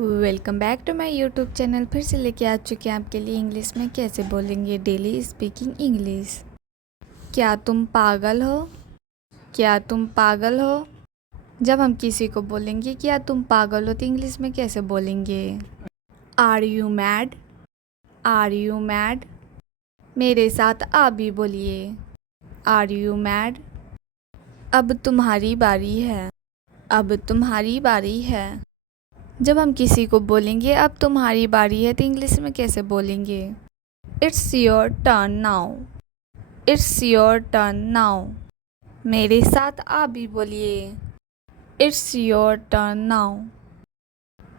Welcome back to my YouTube channel. फिर से लेके आ चुके हैं आपके लिए इंग्लिश में कैसे बोलेंगे डेली स्पीकिंग इंग्लिश। क्या तुम पागल हो? क्या तुम पागल हो? जब हम किसी को बोलेंगे क्या तुम पागल हो तो इंग्लिश में कैसे बोलेंगे? Are you mad? Are you mad? मेरे साथ आप भी बोलिए। Are you mad? अब तुम्हारी बारी है। अब तुम्हारी बारी है। जब हम किसी को बोलेंगे अब तुम्हारी बारी है तो इंग्लिश में कैसे बोलेंगे? It's your turn now. It's your turn now. मेरे साथ आप भी बोलिए। It's your turn now.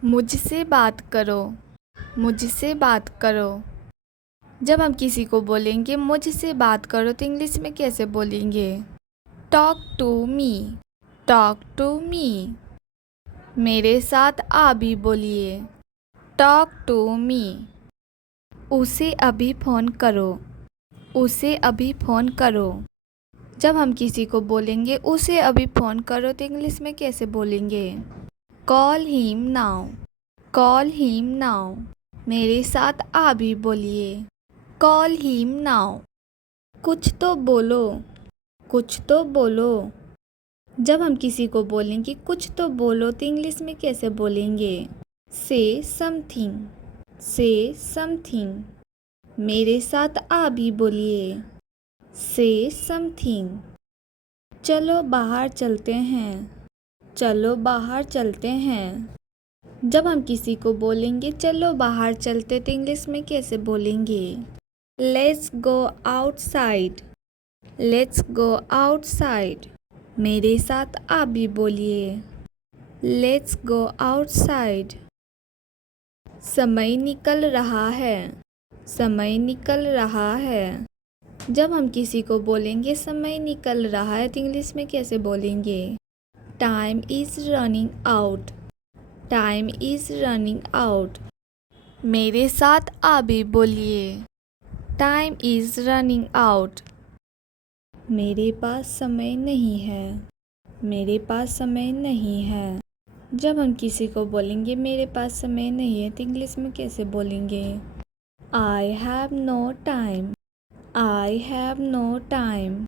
मुझसे बात करो। मुझसे बात करो। जब हम किसी को बोलेंगे मुझसे बात करो तो इंग्लिश में कैसे बोलेंगे? Talk to me. Talk to me. मेरे साथ आप भी बोलिए। Talk to me. उसे अभी फ़ोन करो। उसे अभी फ़ोन करो। जब हम किसी को बोलेंगे उसे अभी फ़ोन करो तो इंग्लिश में कैसे बोलेंगे? Call him now. Call him now. मेरे साथ आप भी बोलिए। Call him now. कुछ तो बोलो। कुछ तो बोलो। जब हम किसी को बोलेंगे कुछ तो बोलो तो इंग्लिश में कैसे बोलेंगे? से समथिंग। से समथिंग। मेरे साथ आप भी बोलिए। से समथिंग। चलो बाहर चलते हैं। चलो बाहर चलते हैं। जब हम किसी को बोलेंगे चलो बाहर चलते तो इंग्लिश में कैसे बोलेंगे? Let's go outside. Let's go outside. मेरे साथ आप भी बोलिए। Let's go outside. समय निकल रहा है। समय निकल रहा है। जब हम किसी को बोलेंगे समय निकल रहा है तो इंग्लिश में कैसे बोलेंगे? Time is running out. Time is running out. मेरे साथ आप भी बोलिए। Time is running out. मेरे पास समय नहीं है। मेरे पास समय नहीं है। जब हम किसी को बोलेंगे मेरे पास समय नहीं है तो इंग्लिश में कैसे बोलेंगे? I have no time. I have no time.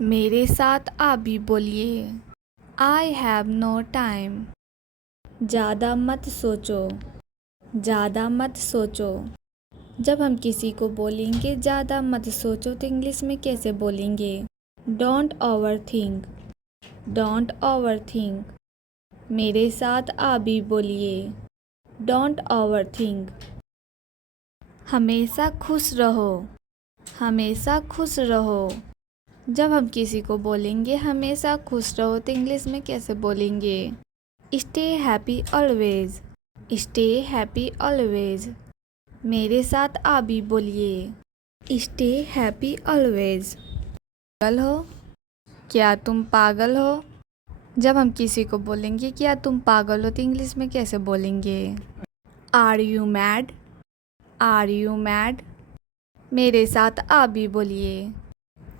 मेरे साथ आप भी बोलिए। I have no time. ज़्यादा मत सोचो। ज़्यादा मत सोचो। जब हम किसी को बोलेंगे ज़्यादा मत सोचो तो इंग्लिश में कैसे बोलेंगे? Don't over think. Don't over think. मेरे साथ आप भी बोलिए। Don't over think. हमेशा खुश रहो। हमेशा खुश रहो। जब हम किसी को बोलेंगे हमेशा खुश रहो तो इंग्लिश में कैसे बोलेंगे? Stay happy always. Stay happy always. मेरे साथ आप भी बोलिए। Stay happy always. पागल हो? क्या तुम पागल हो? जब हम किसी को बोलेंगे क्या तुम पागल हो तो इंग्लिश में कैसे बोलेंगे? Are you mad? Are you mad? मेरे साथ आप भी बोलिए।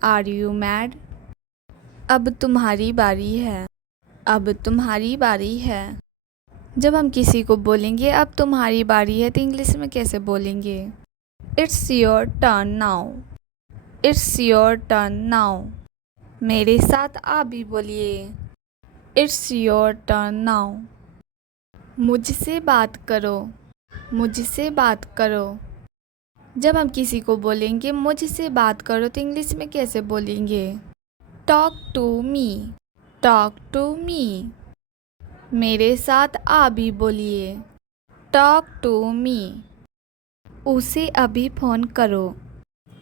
Are you mad? अब तुम्हारी बारी है। अब तुम्हारी बारी है। जब हम किसी को बोलेंगे अब तुम्हारी बारी है तो इंग्लिश में कैसे बोलेंगे? It's your turn now. It's your turn now. मेरे साथ आप भी बोलिए। It's your turn now. मुझसे बात करो। मुझसे बात करो। जब हम किसी को बोलेंगे मुझसे बात करो तो इंग्लिश में कैसे बोलेंगे? Talk to me. Talk to me. मेरे साथ आप भी बोलिए। Talk to me. उसे अभी फ़ोन करो।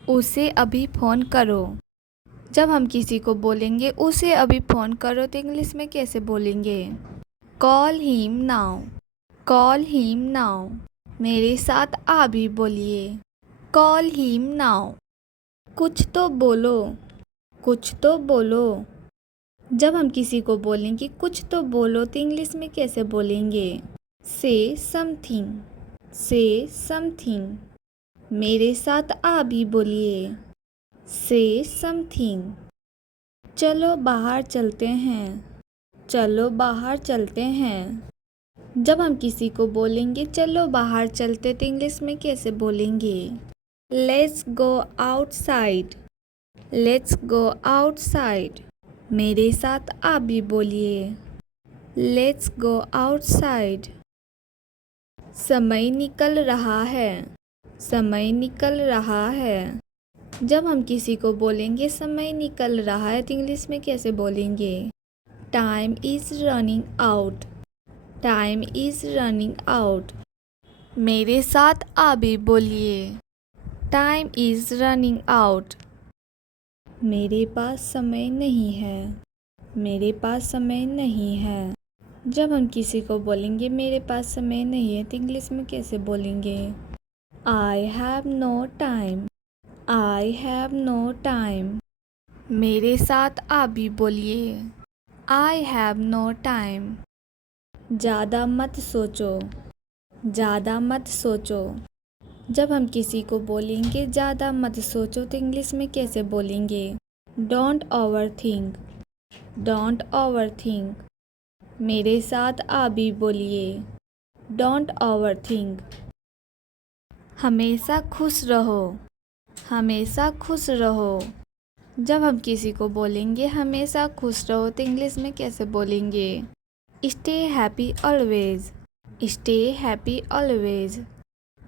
उसे अभी फ़ोन करो। जब हम किसी को बोलेंगे उसे अभी फ़ोन करो तो इंग्लिश में कैसे बोलेंगे? Call him now. Call him now. मेरे साथ आप भी बोलिए। Call him now. कुछ तो बोलो। कुछ तो बोलो। जब हम किसी को बोलेंगे कुछ तो बोलो तो इंग्लिश में कैसे बोलेंगे? से समथिंग। से समथिंग। मेरे साथ आप भी बोलिए। से समथिंग। चलो बाहर चलते हैं। चलो बाहर चलते हैं। जब हम किसी को बोलेंगे चलो बाहर चलते तो इंग्लिश में कैसे बोलेंगे? Let's go outside. Let's go outside. मेरे साथ आप भी बोलिए। Let's go outside. समय निकल रहा है। समय निकल रहा है। जब हम किसी को बोलेंगे समय निकल रहा है तो इंग्लिश में कैसे बोलेंगे? Time is running out. Time is running out. मेरे साथ आप भी बोलिए। Time is running out. मेरे पास समय नहीं है। मेरे पास समय नहीं है। जब हम किसी को बोलेंगे मेरे पास समय नहीं है तो इंग्लिश में कैसे बोलेंगे? I have no time. I have no time. मेरे साथ आप भी बोलिए। I have no time. ज़्यादा मत सोचो। ज़्यादा मत सोचो। जब हम किसी को बोलेंगे ज़्यादा मत सोचो तो इंग्लिश में कैसे बोलेंगे? Don't over think. Don't over think. मेरे साथ आप भी बोलिए। Don't over think. हमेशा खुश रहो। हमेशा खुश रहो। जब हम किसी को बोलेंगे हमेशा खुश रहो तो इंग्लिश में कैसे बोलेंगे? Stay happy always. Stay happy always.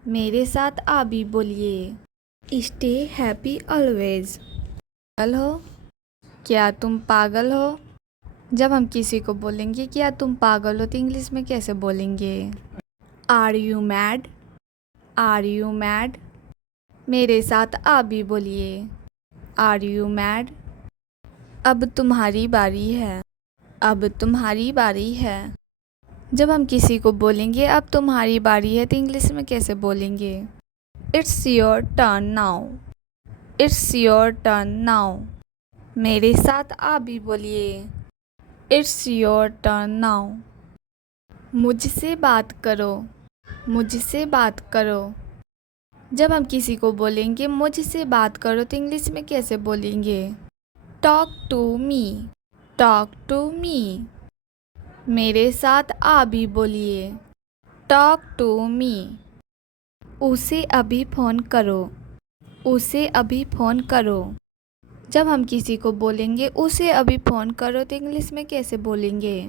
मेरे साथ आप भी बोलिए। Stay happy always. पागल हो? क्या तुम पागल हो? जब हम किसी को बोलेंगे क्या तुम पागल हो तो इंग्लिश में कैसे बोलेंगे? Are you mad? Are you mad? मेरे साथ आप भी बोलिए। Are you mad? अब तुम्हारी बारी है। अब तुम्हारी बारी है। जब हम किसी को बोलेंगे अब तुम्हारी बारी है तो इंग्लिश में कैसे बोलेंगे? It's your turn now. It's your turn now. मेरे साथ आप भी बोलिए। It's your turn now. मुझसे बात करो। मुझसे बात करो। जब हम किसी को बोलेंगे मुझसे बात करो तो इंग्लिश में कैसे बोलेंगे? Talk to me. Talk to me. मेरे साथ आप भी बोलिए। Talk to me. उसे अभी फ़ोन करो। उसे अभी फ़ोन करो। जब हम किसी को बोलेंगे उसे अभी फ़ोन करो तो इंग्लिश में कैसे बोलेंगे?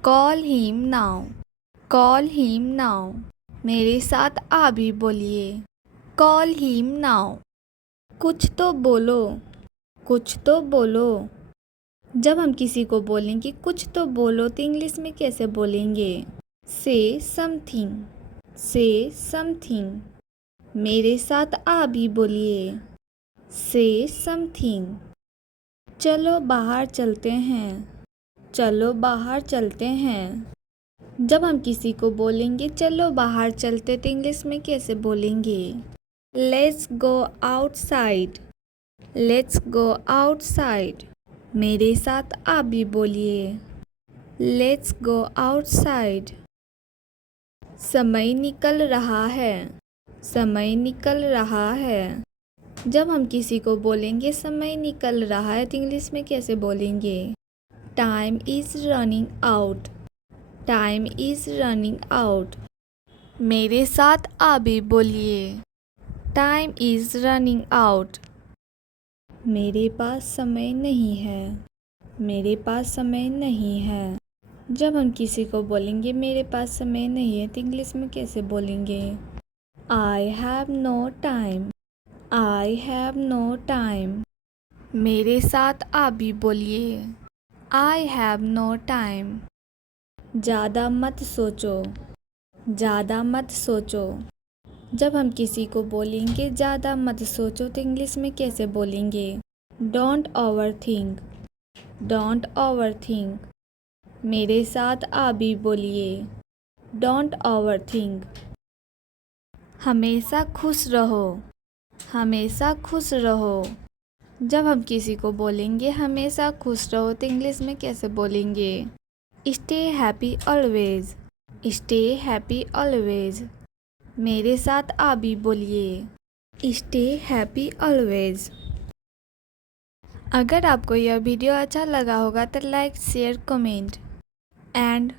Call him now. Call him now. मेरे साथ आप भी बोलिए। Call him now. कुछ तो बोलो। कुछ तो बोलो। जब हम किसी को बोलेंगे कुछ तो बोलो तो इंग्लिश में कैसे बोलेंगे? से समथिंग। से समथिंग। मेरे साथ आप भी बोलिए। से समथिंग। चलो बाहर चलते हैं। चलो बाहर चलते हैं। जब हम किसी को बोलेंगे चलो बाहर चलते तो इंग्लिश में कैसे बोलेंगे? Let's go outside. Let's go outside. मेरे साथ आप भी बोलिए। Let's go outside. समय निकल रहा है। समय निकल रहा है। जब हम किसी को बोलेंगे समय निकल रहा है तो इंग्लिश में कैसे बोलेंगे? Time is running out. Time is running out. मेरे साथ आप भी बोलिए। Time is running out. मेरे पास समय नहीं है। मेरे पास समय नहीं है। जब हम किसी को बोलेंगे मेरे पास समय नहीं है तो इंग्लिश में कैसे बोलेंगे? I have no time. I have no time. मेरे साथ आप भी बोलिए। I have no time. ज़्यादा मत सोचो। ज़्यादा मत सोचो। जब हम किसी को बोलेंगे ज़्यादा मत सोचो तो इंग्लिश में कैसे बोलेंगे? Don't over think. Don't over think. मेरे साथ आप भी बोलिए। Don't over think. हमेशा खुश रहो। हमेशा खुश रहो। जब हम किसी को बोलेंगे हमेशा खुश रहो तो इंग्लिश में कैसे बोलेंगे? Stay happy always. Stay happy always. मेरे साथ आप भी बोलिए। Stay happy always. अगर आपको यह वीडियो अच्छा लगा होगा तो लाइक शेयर कमेंट एंड